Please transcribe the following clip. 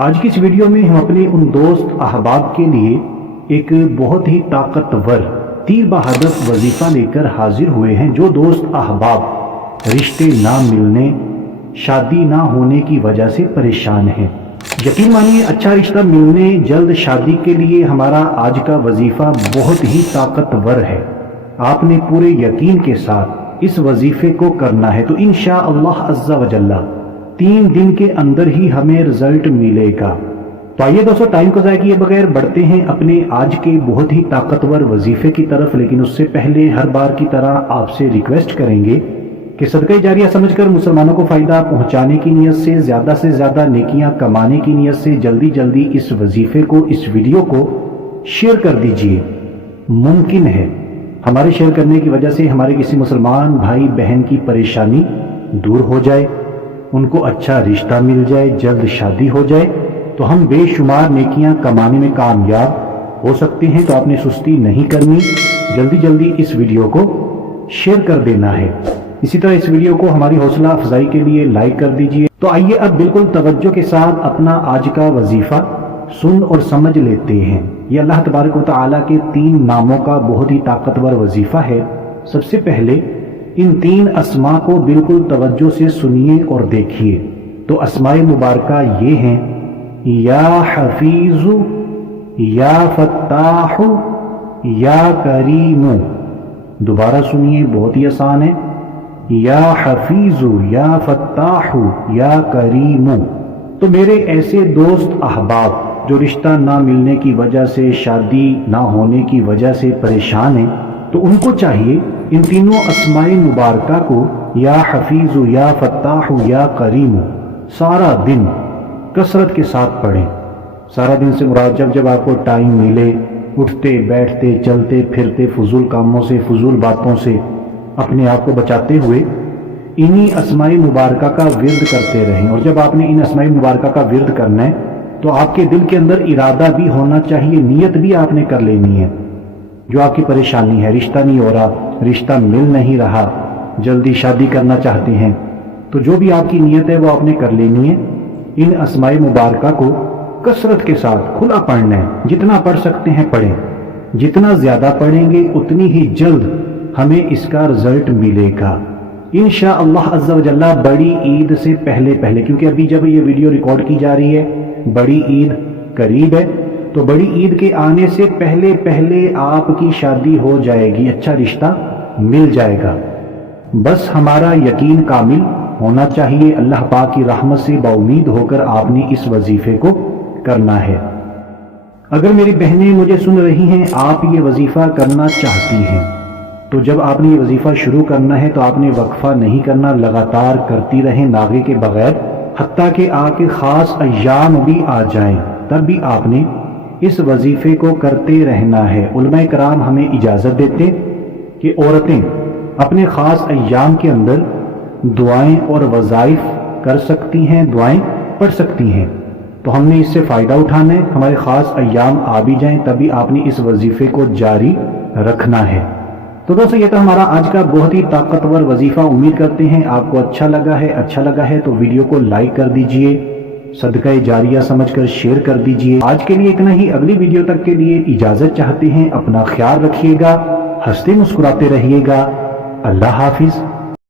آج کی اس ویڈیو میں ہم اپنے ان دوست احباب کے لیے ایک بہت ہی طاقتور تیر بہدف وظیفہ لے کر حاضر ہوئے ہیں۔ جو دوست احباب رشتے نہ ملنے، شادی نہ ہونے کی وجہ سے پریشان ہیں، یقین مانیے اچھا رشتہ ملنے، جلد شادی کے لیے ہمارا آج کا وظیفہ بہت ہی طاقتور ہے۔ آپ نے پورے یقین کے ساتھ اس وظیفے کو کرنا ہے تو انشاءاللہ عز و جل 3 دن کے اندر ہی ہمیں رزلٹ ملے گا۔ تو آئیے دوستو، ٹائم کو ضائع کیے بغیر بڑھتے ہیں اپنے آج کے بہت ہی طاقتور وظیفے کی طرف، لیکن اس سے پہلے ہر بار کی طرح آپ سے ریکویسٹ کریں گے کہ صدقہ جاریہ سمجھ کر مسلمانوں کو فائدہ پہنچانے کی نیت سے زیادہ نیکیاں کمانے کی نیت سے جلدی اس وظیفے کو، اس ویڈیو کو شیئر کر دیجئے۔ ممکن ہے ہمارے شیئر کرنے کی وجہ سے ہمارے کسی مسلمان بھائی بہن کی پریشانی دور ہو جائے، ان کو اچھا رشتہ مل جائے، جلد شادی ہو جائے، تو ہم بے شمار نیکیاں کمانے میں کامیاب ہو سکتے ہیں۔ تو آپ نے سستی نہیں کرنی، جلدی اس ویڈیو کو شیئر کر دینا ہے۔ اسی طرح اس ویڈیو کو ہماری حوصلہ افزائی کے لیے لائک کر دیجئے۔ تو آئیے اب بالکل توجہ کے ساتھ اپنا آج کا وظیفہ سن اور سمجھ لیتے ہیں۔ یہ اللہ تبارک و تعالیٰ کے 3 ناموں کا بہت ہی طاقتور وظیفہ ہے۔ سب سے پہلے ان 3 اسماء کو بالکل توجہ سے سنیے اور دیکھیے۔ تو اسماء مبارکہ یہ ہیں: یا حفیظ، یا فتاح، یا کریم۔ دوبارہ سنیے، بہت ہی آسان ہے۔ یا حفیظ، یا فتاح، یا کریم۔ تو میرے ایسے دوست احباب جو رشتہ نہ ملنے کی وجہ سے، شادی نہ ہونے کی وجہ سے پریشان ہیں، تو ان کو چاہیے ان تینوں اسماء مبارکہ کو، یا حفیظ، یا فتاح، یا کریم، سارا دن کثرت کے ساتھ پڑھیں۔ سارا دن سے مراد جب آپ کو ٹائم ملے، اٹھتے بیٹھتے چلتے پھرتے فضول کاموں سے، فضول باتوں سے اپنے آپ کو بچاتے ہوئے انہی اسماء مبارکہ کا ورد کرتے رہیں۔ اور جب آپ نے ان اسماء مبارکہ کا ورد کرنا ہے تو آپ کے دل کے اندر ارادہ بھی ہونا چاہیے، نیت بھی آپ نے کر لینی ہے۔ جو آپ کی پریشانی ہے، رشتہ نہیں ہو رہا، رشتہ مل نہیں رہا، جلدی شادی کرنا چاہتے ہیں، تو جو بھی آپ کی نیت ہے وہ آپ نے کر لینی ہے۔ ان اسماء مبارکہ کو کثرت کے ساتھ کھلا پڑھنا ہے، جتنا پڑھ سکتے ہیں پڑھیں۔ جتنا زیادہ پڑھیں گے اتنی ہی جلد ہمیں اس کا رزلٹ ملے گا انشاءاللہ عز و جل۔ بڑی عید سے پہلے کیونکہ ابھی جب یہ ویڈیو ریکارڈ کی جا رہی ہے بڑی عید قریب ہے، تو بڑی عید کے آنے سے پہلے آپ کی شادی ہو جائے گی، اچھا رشتہ مل جائے گا۔ بس ہمارا یقین کامل ہونا چاہیے، اللہ پاک کی رحمت سے باامید ہو کر آپ نے اس وظیفے کو کرنا ہے۔ اگر میری بہنیں مجھے سن رہی ہیں، آپ یہ وظیفہ کرنا چاہتی ہیں، تو جب آپ نے یہ وظیفہ شروع کرنا ہے تو آپ نے وقفہ نہیں کرنا، لگاتار کرتی رہیں ناغے کے بغیر، حتیٰ کہ آپ کے خاص ایام بھی آ جائیں تب بھی آپ نے اس وظیفے کو کرتے رہنا ہے۔ علماء کرام ہمیں اجازت دیتے کہ عورتیں اپنے خاص ایام کے اندر دعائیں اور وظائف کر سکتی ہیں، دعائیں پڑھ سکتی ہیں، تو ہم نے اس سے فائدہ اٹھانا ہے۔ ہمارے خاص ایام آ بھی جائیں تبھی آپ نے اس وظیفے کو جاری رکھنا ہے۔ تو دوستو، یہ تو ہمارا آج کا بہت ہی طاقتور وظیفہ، امید کرتے ہیں آپ کو اچھا لگا ہے تو ویڈیو کو لائک کر دیجئے، صدقہ جاریہ سمجھ کر شیئر کر دیجئے۔ آج کے لیے اتنا ہی، اگلی ویڈیو تک کے لیے اجازت چاہتے ہیں۔ اپنا خیال رکھیے گا، ہنستے مسکراتے رہیے گا۔ اللہ حافظ۔